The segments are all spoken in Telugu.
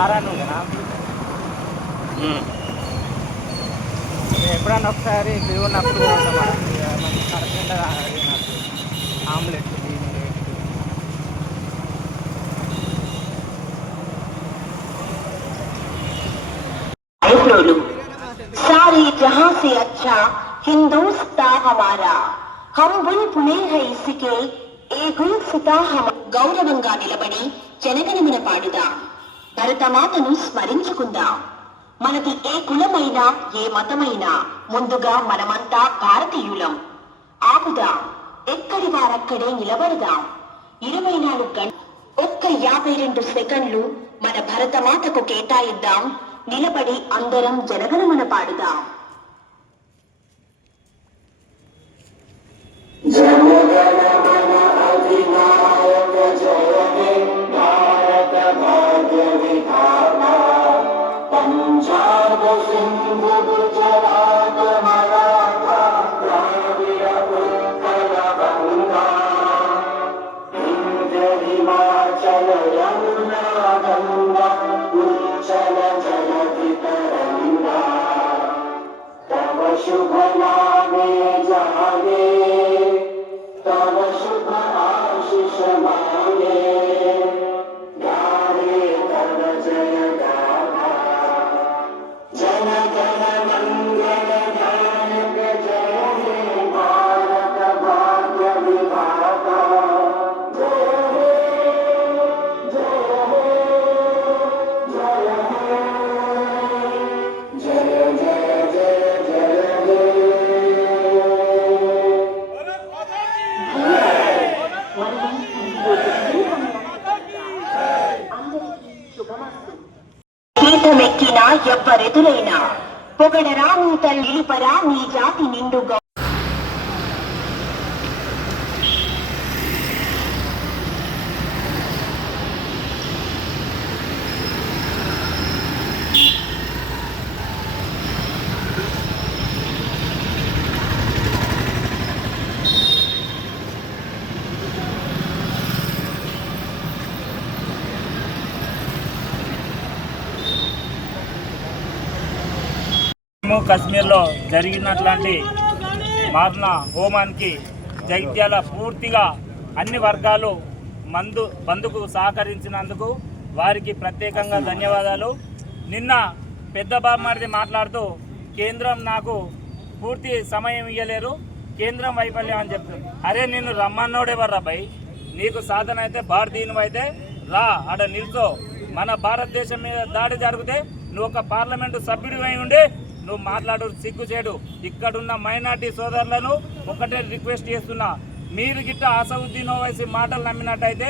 నారాయణ ఉండేనా ఎప్పుడన్నా ఒకసారి ఫ్రీ ఉన్నప్పుడు పోతాం అలా. ఇక మనకి కరెక్ట్గా అడిగినట్టు ఆమ్లెట్ ఈమ్లెట్ आईब्रोलू सारे जहां से अच्छा हिंदुस्तान हमारा हम बुलबुले है इसके ఏ గుల్సుతా హమ గౌరవంగా నిలబడి జనగణమన పాడుదాం భరతమాతను స్మరించుకుందాం. మనది ఏ కులమైనా ఏ మతమైనా ముందుగా మనమంతా భారతీయులం. ఆపుదాం. ఎక్కడి వారక్కడే నిలబడదాం. ఇరవై నాలుగు గంట ఒక్క యాభై రెండు సెకండ్లు మన భరతమాతకు కేటాయిద్దాం. నిలబడి అందరం జనగణమన పాడుదాం. শুভ নামে জানে తీర్థమెక్కినా ఎవ్వరెదురైనా పొగడరా నీ తల్లి పరా నీ జాతి నిండుగా. జమ్మూ కాశ్మీర్లో జరిగినట్లాంటి మారణ హోమానికి జగిత్యాల పూర్తిగా అన్ని వర్గాలు మందు బంధుకు సహకరించినందుకు వారికి ప్రత్యేకంగా ధన్యవాదాలు. నిన్న పెద్ద బామ్మారిది మాట్లాడుతూ కేంద్రం నాకు పూర్తి సమయం ఇవ్వలేరు కేంద్రం వైఫల్యం అని చెప్తుంది. అరే నిన్ను రమ్మన్నోడెవర్రా బై నీకు సాధన అయితే భారతీయుని అయితే రా ఆడ నిల్చో. మన భారతదేశం మీద దాడి జరిగితే నువ్వు ఒక పార్లమెంటు సభ్యుడివై ఉండి నువ్వు మాట్లాడు సిగ్గుచేడు ఇక్కడున్న మైనార్టీ సోదరులను ఒకటే రిక్వెస్ట్ చేస్తున్నా. మీరు గిట్ట అసౌద్దీన్ ఓవైసీ మాటలు నమ్మినట్టయితే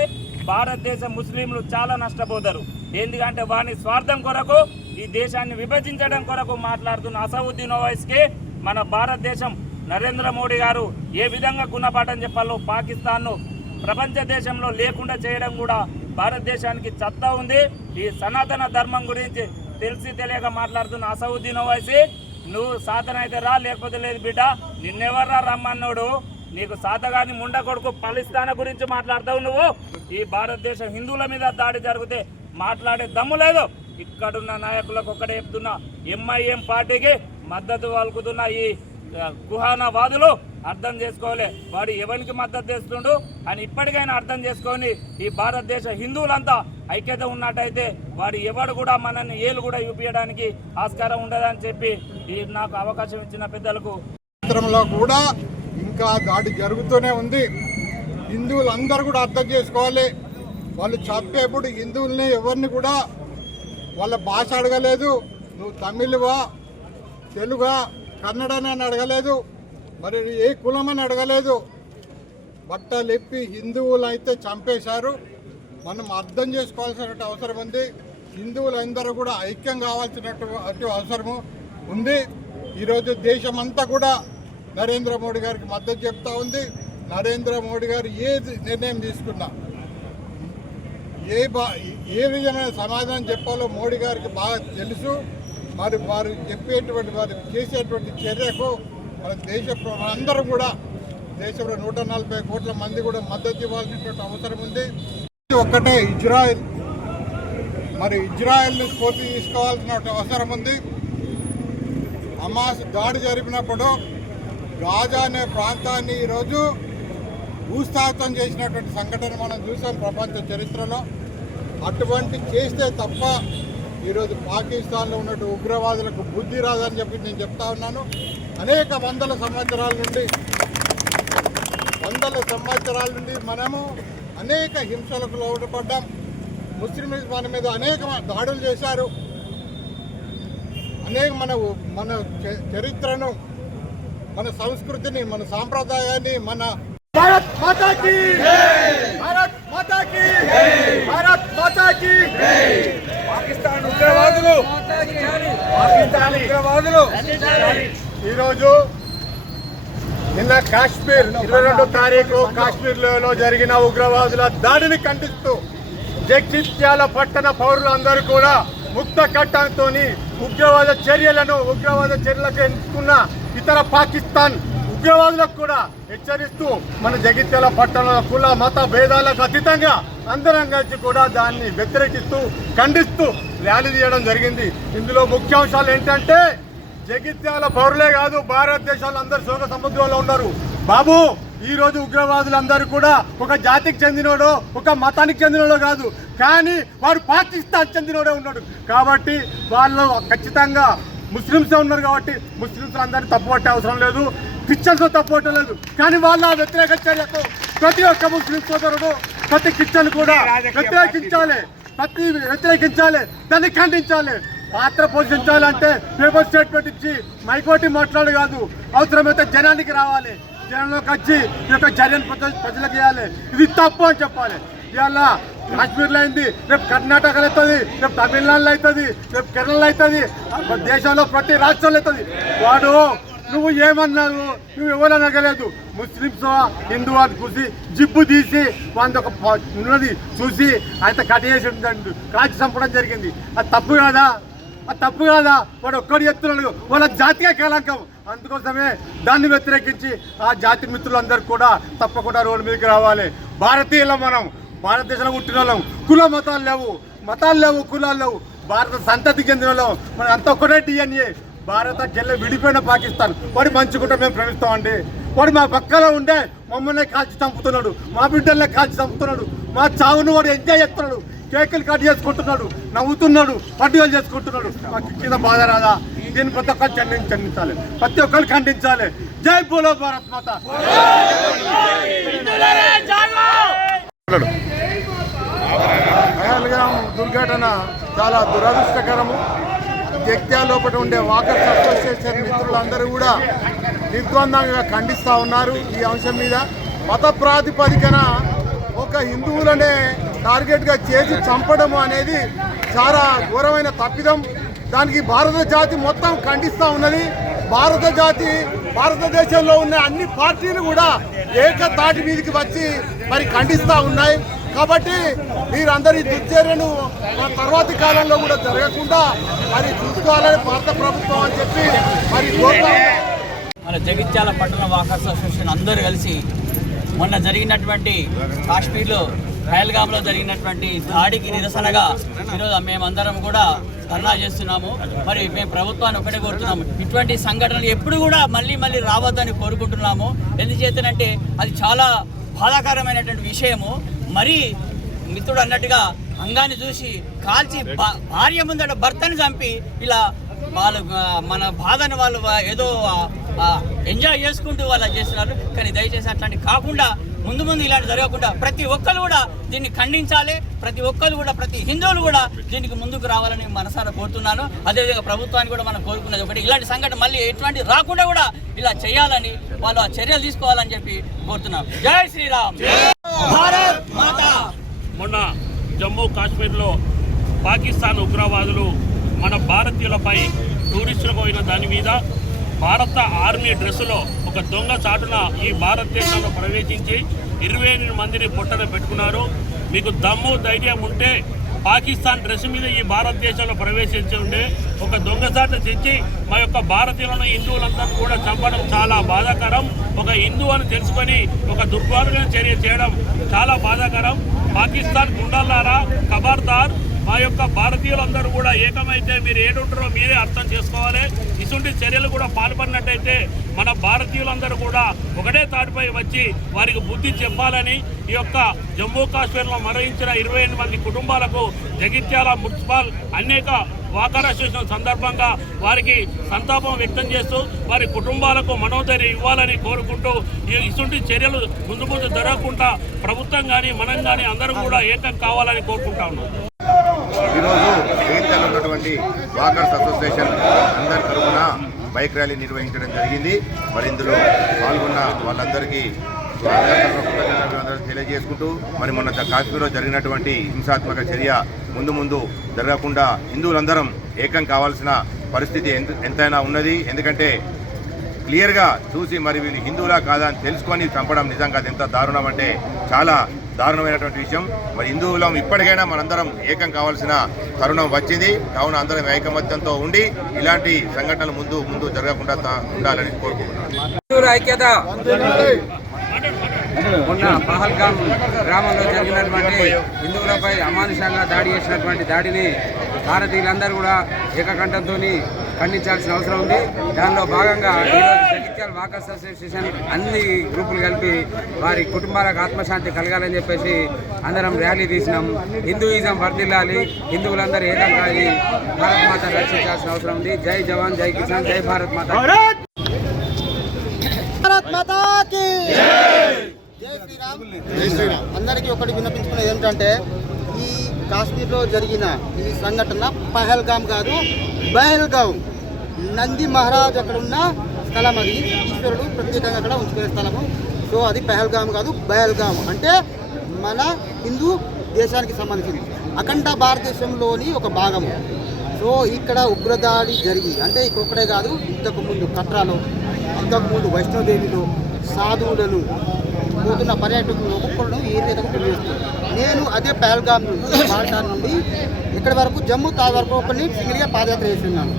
భారతదేశ ముస్లింలు చాలా నష్టపోతారు. ఎందుకంటే వాని స్వార్థం కొరకు ఈ దేశాన్ని విభజించడం కొరకు మాట్లాడుతున్న అసౌద్దీన్ ఓవైసీకి మన భారతదేశం నరేంద్ర మోడీ గారు ఏ విధంగా గుణపాఠం చెప్పాలో పాకిస్తాన్ను ప్రపంచ దేశంలో లేకుండా చేయడం కూడా భారతదేశానికి చత్తా ఉంది. ఈ సనాతన ధర్మం గురించి తెలిసి తెలియక మాట్లాడుతున్న అసౌద్దీన్ ఓవైసీ నువ్వు సాధన అయితే రా లేకపోతే లేదు బిడ్డ నిన్నెవర్రా రమ్మన్నోడు? నీకు సాతగాని ముండ కొడుకు పలిస్తాన గురించి మాట్లాడతావు నువ్వు? ఈ భారతదేశ హిందువుల మీద దాడి జరిగితే మాట్లాడే దమ్ము లేదు. ఇక్కడున్న నాయకులకు ఒక్కడే చెప్తున్నా ఎంఐఎం పార్టీకి మద్దతు పలుకుతున్న ఈ ఆ, వాదులు అర్థం చేసుకోవాలి. వాడు ఎవరికి మద్దతు చేస్తుండు అని ఇప్పటికైనా అర్థం చేసుకొని ఈ భారతదేశ హిందువులంతా ఐక్యత ఉన్నట్టయితే వాడు ఎవడు కూడా మనల్ని ఏలు కూడా చూపించడానికి ఆస్కారం ఉండదని చెప్పి ఈ నాకు అవకాశం ఇచ్చిన పెద్దలకు కూడా ఇంకా దాడి జరుగుతూనే ఉంది. హిందువులందరూ కూడా అర్థం చేసుకోవాలి. వాళ్ళు చెప్పేప్పుడు హిందువుల్ని ఎవరిని కూడా వాళ్ళ భాష అడగలేదు. నువ్వు తమిళవా తెలుగా కన్నడనే అని అడగలేదు. మరి ఏ కులమని అడగలేదు. బట్టలు హిందువులు అయితే చంపేశారు. మనం అర్థం చేసుకోవాల్సిన అవసరం ఉంది. హిందువులందరూ కూడా ఐక్యం కావాల్సినటువంటి అవసరము ఉంది. ఈరోజు దేశమంతా కూడా నరేంద్ర మోడీ గారికి మద్దతు చెప్తా ఉంది. నరేంద్ర మోడీ గారు ఏ నిర్ణయం తీసుకున్నా ఏ బా ఏ విధమైన సమాధానం చెప్పాలో మోడీ గారికి బాగా తెలుసు. మరి వారు చెప్పేటువంటి వారు చేసేటువంటి చర్యకు మన దేశ అందరూ కూడా దేశంలో నూట నలభై కోట్ల మంది కూడా మద్దతు ఇవ్వాల్సినటువంటి అవసరం ఉంది. ఒక్కటే ఇజ్రాయెల్. మరి ఇజ్రాయెల్ని స్ఫూర్తి తీసుకోవాల్సిన అవసరం ఉంది. హమాస్ దాడి జరిపినప్పుడు గాజా అనే ప్రాంతాన్ని ఈరోజు భూస్థాపితం చేసినటువంటి సంఘటన మనం చూసాం ప్రపంచ చరిత్రలో. అటువంటి చేస్తే తప్ప ఈరోజు పాకిస్తాన్లో ఉన్నటువంటి ఉగ్రవాదులకు బుద్ధి రాదని చెప్పి నేను చెప్తా ఉన్నాను. అనేక వందల సంవత్సరాల నుండి వందల సంవత్సరాల నుండి మనము అనేక హింసలకు లోటుపడ్డాం ముస్లింస్ మన మీద అనేక దాడులు చేశారు. అనేక మన మన చరిత్రను మన సంస్కృతిని మన సాంప్రదాయాన్ని మన భారత్ మాతాకి భారత్ మాతాకి భారత్ మాతాకి పాకిస్తాన్ ఉగ్రవాదులు! పాకిస్తాన్ ఉగ్రవాదులు! ఈరోజు నిన్న కాశ్మీర్ ఇరవై రెండో తారీఖు కాశ్మీర్లో జరిగిన ఉగ్రవాదుల దాడిని ఖండిస్తూ జగిత్యాల పట్టణ పౌరులందరూ కూడా ముక్త కట్టంతో ఉగ్రవాద చర్యలను ఉగ్రవాద చర్యలకు ఎంచుకున్న ఇతర పాకిస్తాన్ ఉగ్రవాదులకు కూడా హెచ్చరిస్తూ మన జగిత్యాల పట్టణ కుల మత భేదాలకు అతీతంగా అందరం కలిసి కూడా దాన్ని వ్యతిరేకిస్తూ ఖండిస్తూ ర్యాలీ తీయడం జరిగింది. ఇందులో ముఖ్యాంశాలు ఏంటంటే జగిత్యాల పౌరులే కాదు భారతదేశంలో అందరు శోక సముద్రంలో ఉన్నారు. బాబు ఈ రోజు ఉగ్రవాదులందరూ కూడా ఒక జాతికి చెందినోడో ఒక మతానికి చెందినోడో కాదు కానీ వాడు పాకిస్తాన్ చెందినోడే ఉన్నాడు. కాబట్టి వాళ్ళు ఖచ్చితంగా ముస్లిమ్సే ఉన్నారు కాబట్టి ముస్లిమ్స్ అందరినీ తప్పుపట్టే అవసరం లేదు క్రిస్టియన్స్ తప్పుపట్టలేదు కానీ వాళ్ళ వ్యతిరేక చర్యకు ప్రతి ఒక్క ముస్లిం సోదరుడు ప్రతి క్రిస్టియన్ కూడా వ్యతిరేకించాలి. ప్రతి వ్యతిరేకించాలి దాన్ని ఖండించాలి. పాత్ర పోషించాలంటే పేపర్ స్టేట్మెంట్ ఇచ్చి మైకోటి మాట్లాడు కాదు. అవసరమైతే జనానికి రావాలి. జనంలోకి వచ్చి ఈ యొక్క చర్యను ప్రజలకు చేయాలి ఇది తప్పు అని చెప్పాలి. ఇవాళ కాశ్మీర్లో అయింది. రేపు కర్ణాటకలో అవుతుంది. రేపు తమిళనాడులో అవుతుంది. రేపు కేరళలో అవుతుంది. దేశంలో ప్రతి రాష్ట్రంలో అవుతుంది. వాడు నువ్వు ఏమన్నావు? నువ్వు ఎవరు అనగలేదు. ముస్లిమ్స్ హిందూ అని చూసి జిబ్బు తీసి వాళ్ళ ఒక ఉన్నది చూసి ఆయన కట్టేసి ఉందండి కాల్చి చంపడం జరిగింది. అది తప్పు కాదా? అది తప్పు కాదా? వాడు ఒక్కడు చెప్తున్నాడు. వాళ్ళ జాతీయ కళంకం. అందుకోసమే దాన్ని వ్యతిరేకించి ఆ జాతి మిత్రులందరూ కూడా తప్పకుండా రోడ్డు మీదకి రావాలి. భారతీయులం మనం. భారతదేశంలో పుట్టిన వాళ్ళం. కుల మతాలు లేవు. మతాలు లేవు కులాలు లేవు. భారత సంతతికి చెందిన వాళ్ళం. మన అంత ఒక్కటే డిఎన్ఏ భారత జిల్లా విడిపోయిన పాకిస్తాన్. వాడి మంచుకుంటే మేము ప్రేమిస్తామండి వాడు మా పక్కలో ఉండే మమ్మల్ని కాల్చి చంపుతున్నాడు. మా బిడ్డల్ని కాల్చి చంపుతున్నాడు. మా చావును వాడు ఎంజాయ్ చేస్తున్నాడు. కేకులు కట్ చేసుకుంటున్నాడు నవ్వుతున్నాడు పండుగలు చేసుకుంటున్నాడు. మాకు కింద బాధ రాదా? దీన్ని ప్రతి ఒక్కరు ఖండించి ఖండించాలి ప్రతి ఒక్కరు ఖండించాలి. జై బోలో భారత్ మాత దుర్ఘటన చాలా దురదృష్టకరము. జగిత్యాల లోపల ఉండే వాకర్స్ అసోసియేషన్ మిత్రులందరూ కూడా నిర్ద్వందంగా ఖండిస్తూ ఉన్నారు ఈ అంశం మీద. మత ప్రాతిపదికన ఒక హిందువులనే టార్గెట్గా చేసి చంపడం అనేది చాలా ఘోరమైన తప్పిదం. దానికి భారత జాతి మొత్తం ఖండిస్తూ ఉన్నది. భారత జాతి భారతదేశంలో ఉన్న అన్ని పార్టీలు కూడా ఏకతాటి మీదకి వచ్చి మరి ఖండిస్తూ ఉన్నాయి. కాబట్టి మీరందరి దుర్చర్యను మన తర్వాతి కాలంలో కూడా జరగకుండా మరి చూసుకోవాలని భారత ప్రభుత్వం అని చెప్పి మరి మన జగిత్యాల పట్టణ వాకర్స్ అసోసియేషన్ అందరూ కలిసి మొన్న జరిగినటువంటి కాశ్మీర్లో పహల్గామ్లో జరిగినటువంటి దాడికి నిరసనగా ఈరోజు మేమందరం కూడా ధర్నా చేస్తున్నాము. మరి మేము ప్రభుత్వాన్ని ఒకటే కోరుతున్నాము. ఇటువంటి సంఘటనలు ఎప్పుడు కూడా మళ్ళీ మళ్ళీ రావద్దని కోరుకుంటున్నాము. ఎందుచేతనంటే అది చాలా బాధాకరమైనటువంటి విషయము. మరి మిత్రుడు అన్నట్టుగా అంగాన్ని చూసి కాల్చి భార్య ముందట భర్తని చంపి ఇలా వాళ్ళు మన బాధను వాళ్ళు ఏదో ఎంజాయ్ చేసుకుంటూ వాళ్ళు చేస్తున్నారు. కానీ దయచేసి అట్లాంటి కాకుండా ముందు ముందు ఇలాంటి జరగకుండా ప్రతి ఒక్కరు కూడా దీన్ని ఖండించాలి. ప్రతి ఒక్కరు కూడా ప్రతి హిందువులు కూడా దీనికి ముందుకు రావాలని మనసారా కోరుతున్నాను. అదేవిధంగా ప్రభుత్వాన్ని కూడా మనం కోరుకున్నది ఒకటి. ఇలాంటి సంఘటన మళ్ళీ ఎటువంటి రాకుండా కూడా ఇలా చేయాలని వాళ్ళు ఆ చర్యలు తీసుకోవాలని చెప్పి కోరుతున్నాం. జై శ్రీరామ్. భారత్ మాతా. మొన్న జమ్మూ కాశ్మీర్లో పాకిస్తాన్ ఉగ్రవాదులు మన భారతీయులపై టూరిస్టులకు పోయిన దాని మీద భారత ఆర్మీ డ్రెస్సులో ఒక దొంగ చాటున ఈ భారతదేశంలో ప్రవేశించి ఇరవై ఎనిమిది మందిని పొట్టన పెట్టుకున్నారు. మీకు దమ్ము ధైర్యం ఉంటే పాకిస్తాన్ డ్రెస్ మీద ఈ భారతదేశంలో ప్రవేశించి ఉండే ఒక దొంగచాట తెచ్చి మా యొక్క భారతీయులను హిందువులందరూ కూడా చంపడం చాలా బాధాకరం. ఒక హిందూ అని తెలుసుకొని ఒక దుర్మార్గం చర్య చేయడం చాలా బాధాకరం. పాకిస్తాన్ గుండాలారా ఖబర్దార్ మా యొక్క భారతీయులందరూ కూడా ఏకమైతే మీరు ఏడుంటారో మీరే అర్థం చేసుకోవాలి. ఇటువంటి చర్యలు కూడా పాల్పడినట్టయితే మన భారతీయులందరూ కూడా ఒకటే తాటిపై వచ్చి వారికి బుద్ధి చెప్పాలని ఈ యొక్క జమ్మూ కాశ్మీర్లో మరణించిన ఇరవై మంది కుటుంబాలకు జగిత్యాల మున్సిపాల్ అనేక వాకర్ అసోసియేషన్ సందర్భంగా వారికి సంతాపం వ్యక్తం చేస్తూ వారి కుటుంబాలకు మనోధైర్యం ఇవ్వాలని కోరుకుంటూ ఈ ఇటువంటి చర్యలు ముందు ముందు జరగకుండా ప్రభుత్వం కానీ మనం కానీ అందరం కూడా ఏకం కావాలని కోరుకుంటా ఉన్నాం. ఉన్నటువంటి వాకర్స్ అసోసియేషన్ అందరి తరఫున బైక్ ర్యాలీ నిర్వహించడం జరిగింది. మరి ఇందులో పాల్గొన్న వాళ్ళందరికీ తెలియజేసుకుంటూ మరి మొన్న కాశ్మీర్లో జరిగినటువంటి హింసాత్మక చర్య ముందు ముందు జరగకుండా హిందువులందరం ఏకం కావాల్సిన పరిస్థితి ఎంత ఎంతైనా ఉన్నది. ఎందుకంటే క్లియర్గా చూసి మరి వీళ్ళు హిందువులా కాదా అని తెలుసుకొని చంపడం నిజంగా అది ఎంత దారుణం అంటే చాలా దారుణమైనటువంటి విషయం. మరి హిందువులం ఇప్పటికైనా మనందరం ఏకం కావాల్సిన తరుణం వచ్చింది. కావున అందరం ఐకమత్యంతో ఉండి ఇలాంటి సంఘటనలు ముందు ముందు జరగకుండా ఉండాలని కోరుకుంటున్నాను. హిందువుల ఐక్యత. మొన్న పహల్గాం గ్రామంలో జరిగినటువంటి హిందువులపై అమానుషంగా దాడి చేసినటువంటి దాడిని భారతీయులందరూ కూడా ఏకకంఠంతో ఖండించాల్సిన అవసరం ఉంది. దానిలో భాగంగా ఈరోజు జగిత్యాల వాకర్స్ అసోసియేషన్ అన్ని గ్రూపులు కలిపి వారి కుటుంబాలకు ఆత్మశాంతి కలగాలని చెప్పేసి అందరం ర్యాలీ తీసినాం. హిందూయిజం వర్ధిల్లాలి. హిందువులందరూ ఏకంగా ఈ భారత్ మాతను రక్షించాల్సిన అవసరం ఉంది. జై జవాన్ జై కిసాన్ జై భారత్ మాత. జై! శ్రీరామ్. అందరికీ ఒకటి విన్నపించుకునేది ఏమిటంటే ఈ కాశ్మీర్లో జరిగిన ఈ సంఘటన పహల్గామ్ కాదు బహల్గామ్ నంది మహారాజ్ అక్కడ ఉన్న స్థలం అది. ఈశ్వరుడు ప్రత్యేకంగా అక్కడ ఉంచుకునే స్థలము. సో అది పెహల్గామ్ కాదు బయల్గామ్ అంటే మన హిందూ దేశానికి సంబంధించింది. అఖండ భారతదేశంలోని ఒక భాగము. సో ఇక్కడ ఉగ్రదాడి జరిగి అంటే ఇక్కడొక్కడే కాదు ఇంతకు ముందు కట్రాలో ఇంతకు ముందు వైష్ణోదేవిలో సాధువులను పోతున్న పర్యాటకులు ఒక్కొక్కరు ఏ విధంగా నేను అదే పహల్గామ్ నుండి బాల్టాన్ నుండి ఇక్కడ వరకు జమ్మూ తా వరకు ఒకరిని సింగిల్గా పాదయాత్ర చేస్తున్నాను.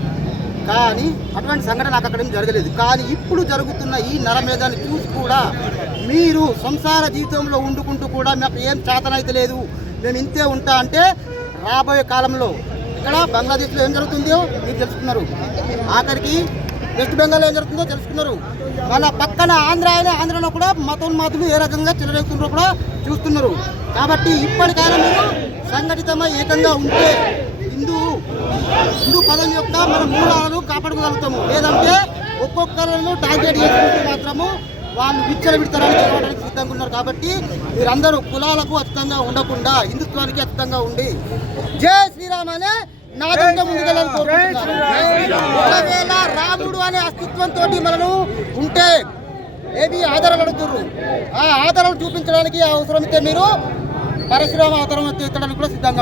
కానీ అటువంటి సంఘటన నాకు అక్కడ జరగలేదు. కానీ ఇప్పుడు జరుగుతున్న ఈ నరమేధాన్ని చూసి కూడా మీరు సంసార జీవితంలో వండుకుంటూ కూడా మాకు ఏం చేతనైతే లేదు. మేము ఇంతే ఉంటా అంటే రాబోయే కాలంలో ఇక్కడ బంగ్లాదేశ్లో ఏం జరుగుతుందో మీరు తెలుసుకున్నారు. ఆఖరికి వెస్ట్ బెంగాల్ ఏం జరుగుతుందో తెలుసుకున్నారు. మన పక్కన ఆంధ్ర అయినా ఆంధ్రలో కూడా మతోన్మాతులు ఏ రకంగా చెలరేగుతున్నారో కూడా చూస్తున్నారు. కాబట్టి ఇప్పటికైనా మీరు సంఘటితమై ఏకంగా ఉంటే హిందూ హిందూ పదం యొక్క మన మూలాలను కాపాడుకోగలుగుతాము. లేదంటే ఒక్కొక్కరిను టార్గెట్ చేసుకుంటూ మాత్రము వాళ్ళు విచ్చల విడతారని చదవడానికి సిద్ధంగా ఉన్నారు కాబట్టి మీరందరూ కులాలకు అతీతంగా ఉండకుండా హిందుత్వానికి అతీతంగా ఉండి జై శ్రీరామ్ అనే నాదంగా ముందుకెళ్ళాలని కోరుకుంటున్నాను. రాముడు అనే అస్తిత్వంతో మనను ఉంటే ఏది ఆధారాలు అడుగుతుర్రు? ఆ ఆధారాలు చూపించడానికి అవసరమైతే మీరు పరశురామ అవతారం ఎత్తడానికి కూడా సిద్ధంగా